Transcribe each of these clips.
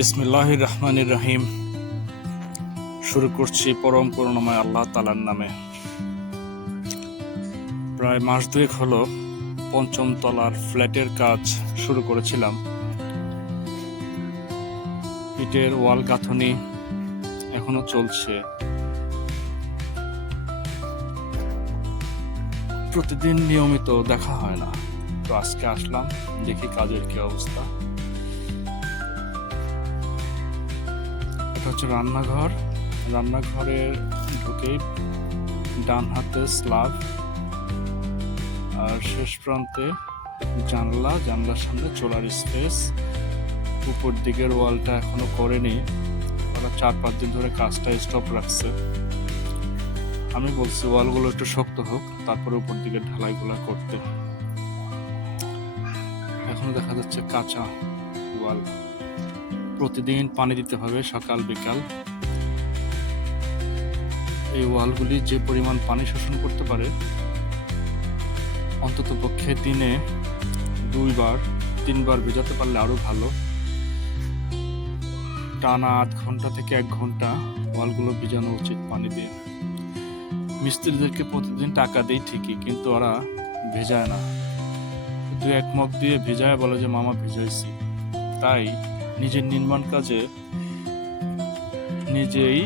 বিসমিল্লাহির রহমানির রহিম। শুরু করছি পরম করুণাময় আল্লাহ তাআলার নামে। প্রায় মাস দুয়েক হলো পঞ্চম তলার ফ্ল্যাটের কাজ শুরু করেছিলাম। ইটের ওয়াল গাঁথনি এখনো চলছে। প্রতিদিন নিয়মিত দেখা হয় না, তো আজকে আসলাম, দেখি কাজের কি অবস্থা। এটা হচ্ছে রান্নাঘর। রান্নাঘরের ঢুকেই ডান হাতে স্ল্যাব, আর শেষ প্রান্তে জানলার সামনে চোলার স্পেস। উপর দিকের ওয়ালটা এখনো করেনি, ওরা 4-5 দিন ধরে কাজটা স্টপ রাখছে। আমি বলছি ওয়ালগুলো একটু শক্ত হোক, তারপরে উপর দিকের ঢালাইগুলো করতে। এখনো দেখা যাচ্ছে কাঁচা ওয়াল। প্রতিদিন পানি দিতে হবে সকাল বিকাল। এই ওয়ালগুলি যে পরিমাণ পানি শোষণ করতে পারে, অন্তত পক্ষে দিনে 2-3 বার ভেজাতে পারলে আরো ভালো। টানা 8 ঘন্টা থেকে 1 ঘন্টা ওয়ালগুলো ভিজানো উচিত পানি দিয়ে। মিস্ত্রিদেরকে প্রতিদিন টাকা দেই ঠিকই, কিন্তু ওরা ভেজায় না, 2-1 মগ দিয়ে ভেজায়, বলে যে মামা ভিজাইছি। তাই নিজের নির্মাণ কাজে নিজেই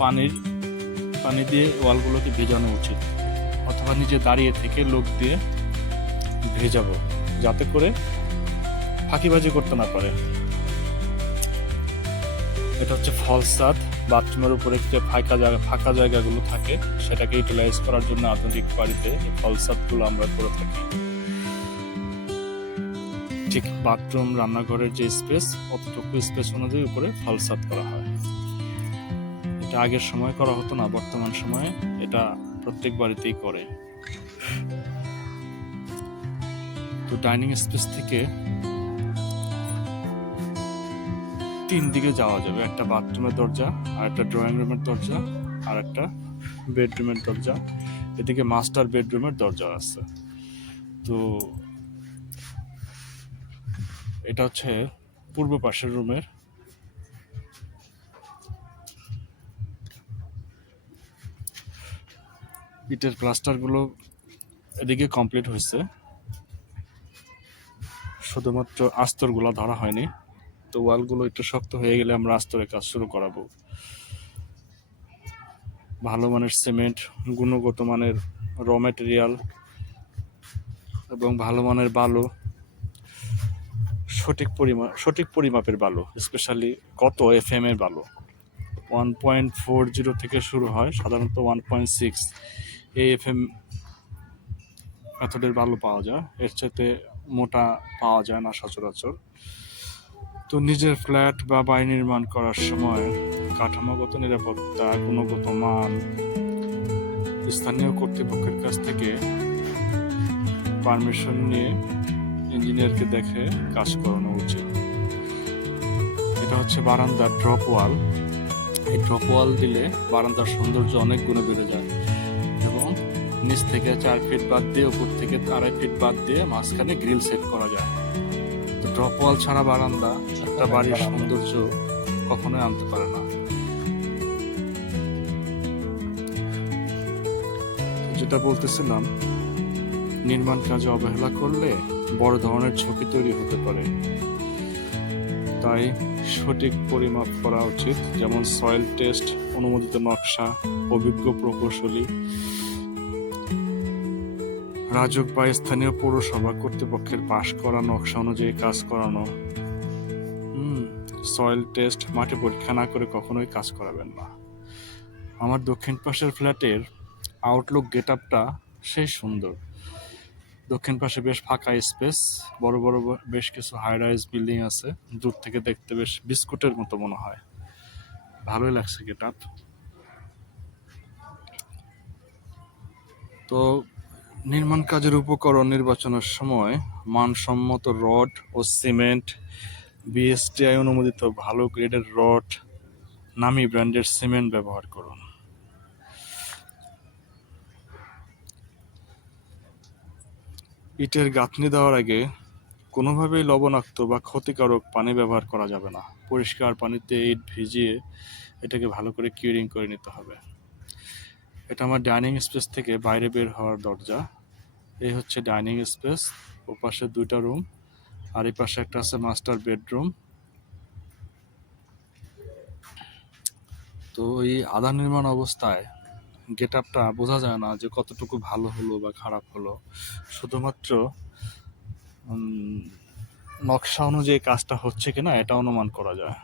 পানি দিয়ে ওয়ালগুলোকে ভেজানো উচিত, অথবা নিজে দাঁড়িয়ে থেকে লোক দিয়ে ভেজাবো, যাতে করে ফাঁকিবাজি করতে না পারে। এটা হচ্ছে ফলসাদ। বাথরুমের উপরে যে ফাঁকা জায়গাগুলো থাকে, সেটাকে ইউটিলাইজ করার জন্য আধুনিক বাড়িতে এই ফলসাদগুলো আমরা করে থাকি। ঠিক বাথরুম রান্নাঘরের যে স্পেস, অতটুকু স্পেস অনুযায়ী উপরে ফলসাদ করা হয়। এটা আগের সময় করা হতো না, বর্তমান সময়ে এটা প্রত্যেক বাড়িতেই করে। তো ডাইনিং স্পেস থেকে 3 দিকে যাওয়া যাবে। একটা বাথরুমের দরজা, আর একটা ড্রয়িং রুমের দরজা, আর একটা বেডরুমের দরজা। এদিকে মাস্টার বেডরুমের দরজা আছে। তো এটা হচ্ছে পূর্ব পাশের রুমের। ইটের প্লাস্টারগুলো এদিকে কমপ্লিট হয়েছে, শুধুমাত্র আস্তরগুলো ধরা হয়নি। তো ওয়ালগুলো একটু শক্ত হয়ে গেলে আমরা আস্তরের কাজ শুরু করাবো। ভালো মানের সিমেন্ট, গুণগত মানের র ম্যাটেরিয়াল এবং ভালো মানের বালু, সঠিক পরিমাপের বালু, স্পেশালি কত FM এর বালু। 1.40 থেকে শুরু হয়, সাধারণত 1.6 এই FM মেথডের বালু পাওয়া যায়। এর চাইতে মোটা পাওয়া যায় না সচরাচর। তো নিজের ফ্ল্যাট বা বাড়ি নির্মাণ করার সময় কাঠামোগত নিরাপত্তা, গুণগত মান স্থানীয় কর্তৃপক্ষের কাছ থেকে পারমিশন নিয়ে ইঞ্জিনিয়ারকে দেখে কাজ করানো উচিত। এটা হচ্ছে বারান্দার ড্রপ ওয়াল। এই ড্রপ ওয়াল দিলে বারান্দার সৌন্দর্য অনেক গুণে বেড়ে যায়, এবং নিচ থেকে 4 ফিট বাদ দিয়ে, উপর থেকে 2.5 ফিট বাদ দিয়ে মাঝখানে গ্রিল সেট করা যায়। তো ড্রপ ওয়াল ছাড়া বারান্দা একটা বাড়ির সৌন্দর্য কখনোই আনতে পারে না। যেটা বলতেছিলাম, নির্মাণ কাজে অবহেলা করলে বড় ধরনের ঝুঁকি তৈরি হতে পারে। তাই সঠিক পরিমাপ করা উচিত, যেমন সয়েল টেস্ট, অনুমোদিত নকশা, অভিজ্ঞ প্রকৌশলী, রাজুক বা স্থানীয় পৌরসভা কর্তৃপক্ষের পাশ করা নকশা অনুযায়ী কাজ করানো। সয়েল টেস্ট, মাটি পরীক্ষা না করে কখনোই কাজ করাবেন না। আমার দক্ষিণ পাশের ফ্ল্যাটের আউটলুক গেট আপটা সেই সুন্দর। দক্ষিণ পাশে বেশ ফাঁকা স্পেস, বড় বড় বেশ কিছু হাই রাইজ বিল্ডিং আছে। দূর থেকে দেখতে বেশ বিস্কুটের মতো মনে হয়, ভালোই লাগছে গেট আপ। তো নির্মাণ কাজের উপকরণ নির্বাচনের সময় মানসম্মত রড ও সিমেন্ট, BSTI অনুমোদিত ভালো গ্রেডের রড, নামি ব্র্যান্ডের সিমেন্ট ব্যবহার করুন। ইটের গাঁথনি দেওয়ার আগে কোনোভাবেই লবণাক্ত বা ক্ষতিকারক পানি ব্যবহার করা যাবে না। পরিষ্কার পানিতে ইট ভিজিয়ে এটাকে ভালো করে কিউরিং করে নিতে হবে। এটা আমার ডাইনিং স্পেস থেকে বাইরে বের হওয়ার দরজা। এই হচ্ছে ডাইনিং স্পেস, ওপাশে 2টা রুম, আর এই পাশে একটা আছে মাস্টার বেডরুম। তো এই আধা নির্মাণ অবস্থায় গেট আপটা বোঝা যায় না যে কতটুকু ভালো হলো বা খারাপ হলো। শুধুমাত্র নকশা অনুযায়ী কাজটা হচ্ছে কিনা এটা অনুমান করা যায়।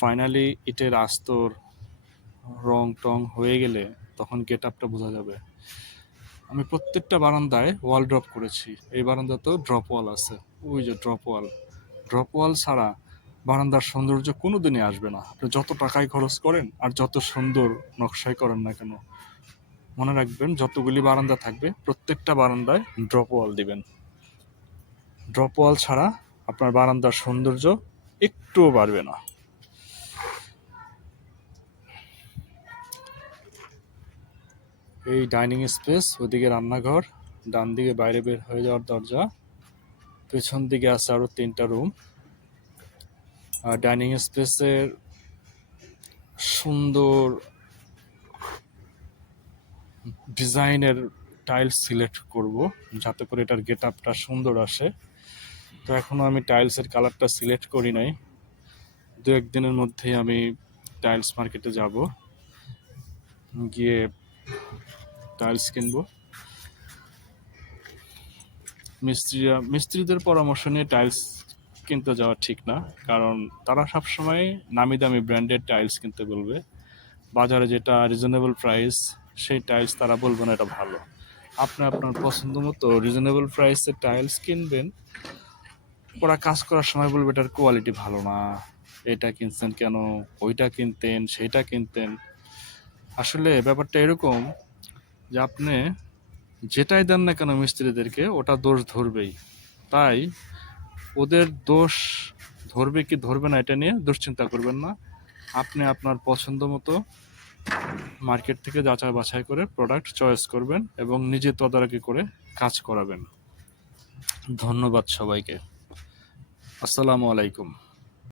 ফাইনালি ইটের আস্তর রং টং হয়ে গেলে তখন গেট আপটা বোঝা যাবে। আমি প্রত্যেকটা বারান্দায় ওয়াল ড্রপ করেছি। এই বারান্দাতেও ড্রপ ওয়াল আছে, ওই যে ড্রপ ওয়াল। ড্রপ ওয়াল ছাড়া বারান্দার সৌন্দর্য কোনোদিনই আসবে না। আপনি যত টাকাই খরচ করেন আর যত সুন্দর নকশাই করেন না কেন, মনে রাখবেন যতগুলি বারান্দা থাকবে প্রত্যেকটা বারান্দায় ড্রপ ওয়াল দিবেন। ড্রপ ওয়াল ছাড়া আপনার বারান্দার সৌন্দর্য একটুও বাড়বে না। এই ডাইনিং স্পেস, ওদিকে রান্নাঘর, ডান দিকে বাইরে বের হয়ে যাওয়ার দরজা, পেছন দিকে আছে আরো 3টা রুম। আর ডাইনিং স্পেসের সুন্দর ডিজাইনের টাইলস সিলেক্ট করব যাতে করে এটার গেট আপটা সুন্দর আসে। তো এখনো আমি টাইলসের কালারটা সিলেক্ট করি নাই। 2-1 দিনের মধ্যেই আমি টাইলস মার্কেটে যাব, গিয়ে টাইলস কিনবো। মিস্ত্রিদের পরামর্শ নিয়ে টাইলস কিনতে যাওয়া ঠিক না, কারণ তারা সবসময় নামি দামি ব্র্যান্ডেড টাইলস কিনতে বলবে। বাজারে যেটা রিজনেবল প্রাইস সেই টাইলস তারা বলবে না এটা ভালো। আপনি আপনার পছন্দ মতো রিজনেবল প্রাইসের টাইলস কিনবেন, ওরা কাজ করার সময় বলবে এটার কোয়ালিটি ভালো না, এটা কিনছেন কেন, ওইটা কিনতেন সেইটা কিনতেন। আসলে ব্যাপারটা এরকম যে আপনি যেটাই দেন না কেন মিস্ত্রিদেরকে ওটা দোষ ধরবেই। তাই ওদের দোষ ধরবে কি ধরবে না এটা নিয়ে দুশ্চিন্তা করবেন না। আপনি আপনার পছন্দ মতো মার্কেট থেকে যাচাই বাছাই করে প্রোডাক্ট চয়েস করবেন এবং নিজে তদারকি করে কাজ করাবেন। ধন্যবাদ সবাইকে। আসসালামু আলাইকুম।